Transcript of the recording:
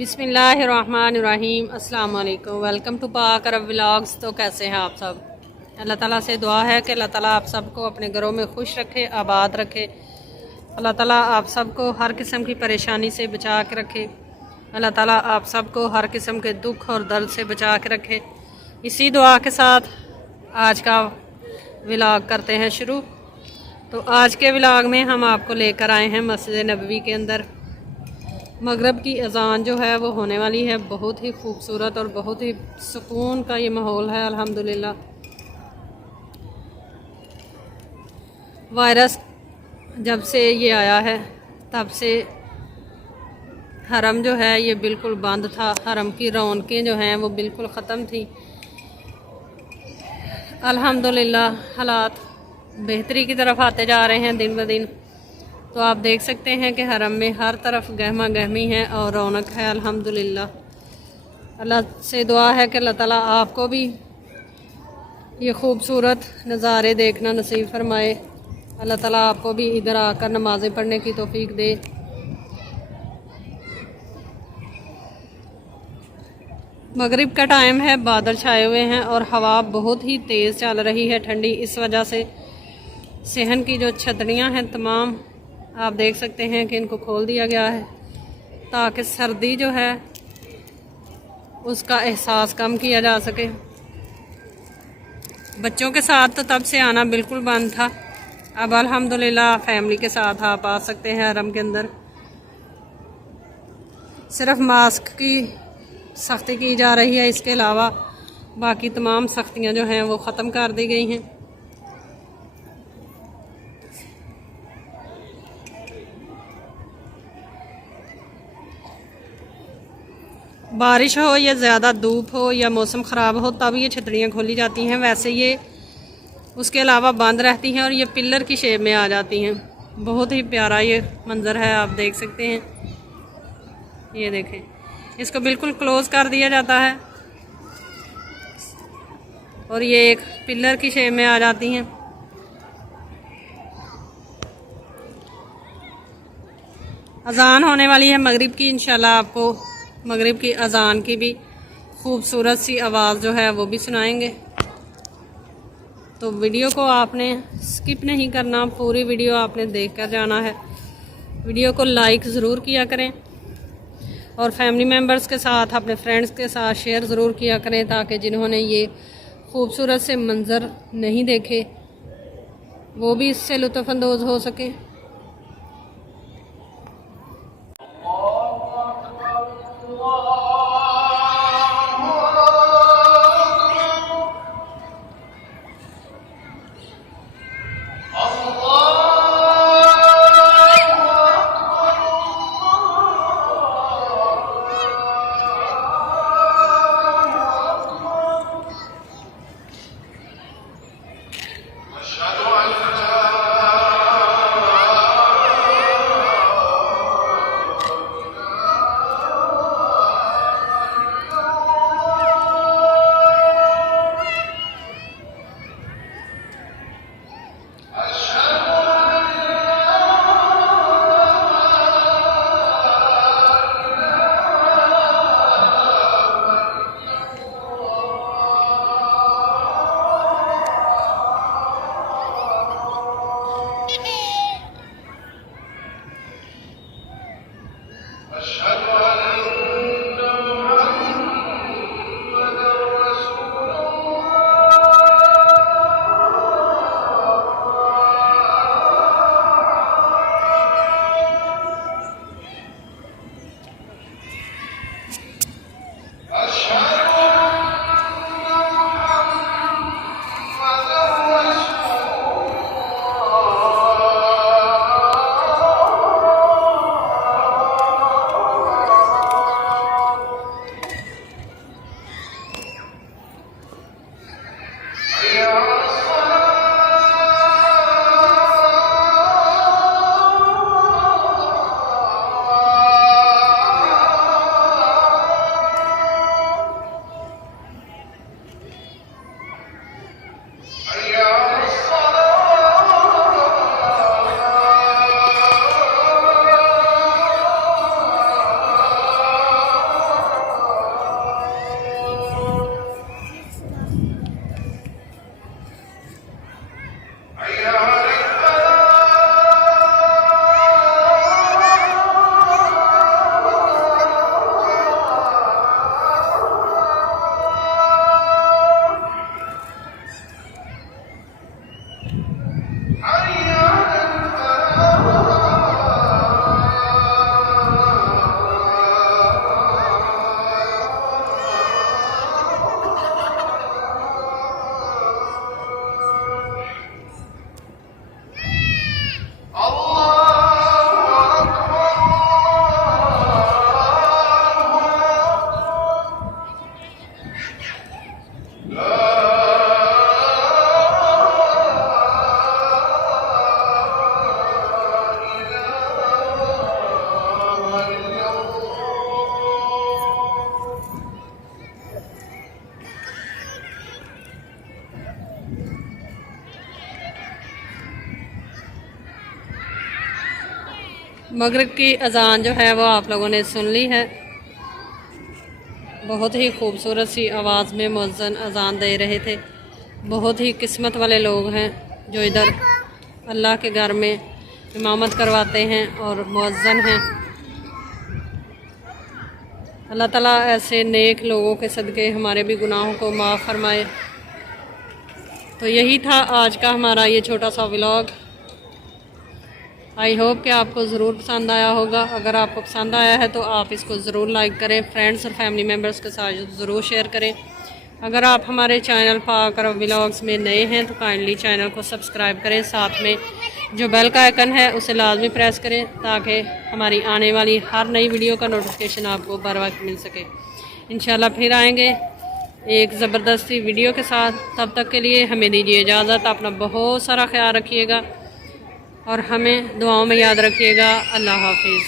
बिस्मिल्लाहिर्रहमानिर्रहीम अस्सलाम वालेकुम। वेलकम टू पाक अरब व्लॉग्स। तो कैसे हैं आप सब? अल्लाह ताला से दुआ है कि अल्लाह ताला आप सबको अपने घरों में खुश रखे, आबाद रखे। अल्लाह ताला आप सबको हर किस्म की परेशानी से बचा के रखे। अल्लाह ताला आप सबको हर किस्म के दुख और दर्द से बचा के रखे। इसी दुआ के साथ आज का व्लॉग करते हैं शुरू। तो आज के व्लॉग में हम आपको लेकर आए हैं मस्जिद नबवी के अंदर। मगरब की अज़ान जो है वो होने वाली है। बहुत ही खूबसूरत और बहुत ही सुकून का ये माहौल है अल्हम्दुलिल्लाह। वायरस जब से ये आया है तब से हरम जो है ये बिल्कुल बंद था। हरम की रौनकें जो हैं वो बिल्कुल ख़त्म थी। अल्हम्दुलिल्लाह हालात बेहतरी की तरफ आते जा रहे हैं दिन ब दिन। तो आप देख सकते हैं कि हरम में हर तरफ गहमा गहमी है और रौनक है अल्हम्दुलिल्लाह। अल्लाह से दुआ है कि अल्लाह ताला आपको भी ये खूबसूरत नज़ारे देखना नसीब फरमाए। अल्लाह ताला आपको भी इधर आकर नमाज़ें पढ़ने की तौफीक दे। मगरिब का टाइम है, बादल छाए हुए हैं और हवा बहुत ही तेज़ चल रही है ठंडी। इस वजह से सहन की जो छतरियाँ हैं तमाम आप देख सकते हैं कि इनको खोल दिया गया है ताकि सर्दी जो है उसका एहसास कम किया जा सके। बच्चों के साथ तो तब से आना बिल्कुल बंद था। अब अल्हम्दुलिल्लाह फैमिली के साथ आप आ सकते हैं हरम के अंदर। सिर्फ मास्क की सख्ती की जा रही है, इसके अलावा बाकी तमाम सख्तियां जो हैं वो ख़त्म कर दी गई हैं। बारिश हो या ज़्यादा धूप हो या मौसम ख़राब हो तब ये छतरियाँ खोली जाती हैं। वैसे ये उसके अलावा बंद रहती हैं और ये पिलर की शेप में आ जाती हैं। बहुत ही प्यारा ये मंज़र है, आप देख सकते हैं। ये देखें, इसको बिल्कुल क्लोज़ कर दिया जाता है और ये एक पिलर की शेप में आ जाती हैं। अज़ान होने वाली है मगरिब की। इंशाल्लाह आपको मगरिब की अज़ान की भी खूबसूरत सी आवाज़ जो है वो भी सुनाएंगे। तो वीडियो को आपने स्किप नहीं करना, पूरी वीडियो आपने देख कर जाना है। वीडियो को लाइक ज़रूर किया करें और फैमिली मेम्बर्स के साथ, अपने फ्रेंड्स के साथ शेयर ज़रूर किया करें ताकि जिन्होंने ये खूबसूरत से मंज़र नहीं देखे वो भी इससे लुत्फ़अंदोज़ हो सके। मगरिब की अजान जो है वो आप लोगों ने सुन ली है। बहुत ही खूबसूरत सी आवाज़ में मुअज्जिन अजान दे रहे थे। बहुत ही किस्मत वाले लोग हैं जो इधर अल्लाह के घर में इमामत करवाते हैं और मुअज्जिन हैं। अल्लाह ताला ऐसे नेक लोगों के सदक़े हमारे भी गुनाहों को माफ़ फरमाए। तो यही था आज का हमारा ये छोटा सा व्लॉग। आई होप कि आपको ज़रूर पसंद आया होगा। अगर आपको पसंद आया है तो आप इसको ज़रूर लाइक करें, फ्रेंड्स और फैमिली मेम्बर्स के साथ ज़रूर शेयर करें। अगर आप हमारे चैनल पाक अरब व्लॉग्स में नए हैं तो काइंडली चैनल को सब्सक्राइब करें, साथ में जो बेल का आइकन है उसे लाजमी प्रेस करें ताकि हमारी आने वाली हर नई वीडियो का नोटिफिकेशन आपको बर वक्त मिल सके। इंशाल्लाह फिर आएंगे एक ज़बरदस्ती वीडियो के साथ। तब तक के लिए हमें दीजिए इजाज़त। अपना बहुत सारा ख्याल रखिएगा और हमें दुआओं में याद रखिएगा। अल्लाह हाफिज़।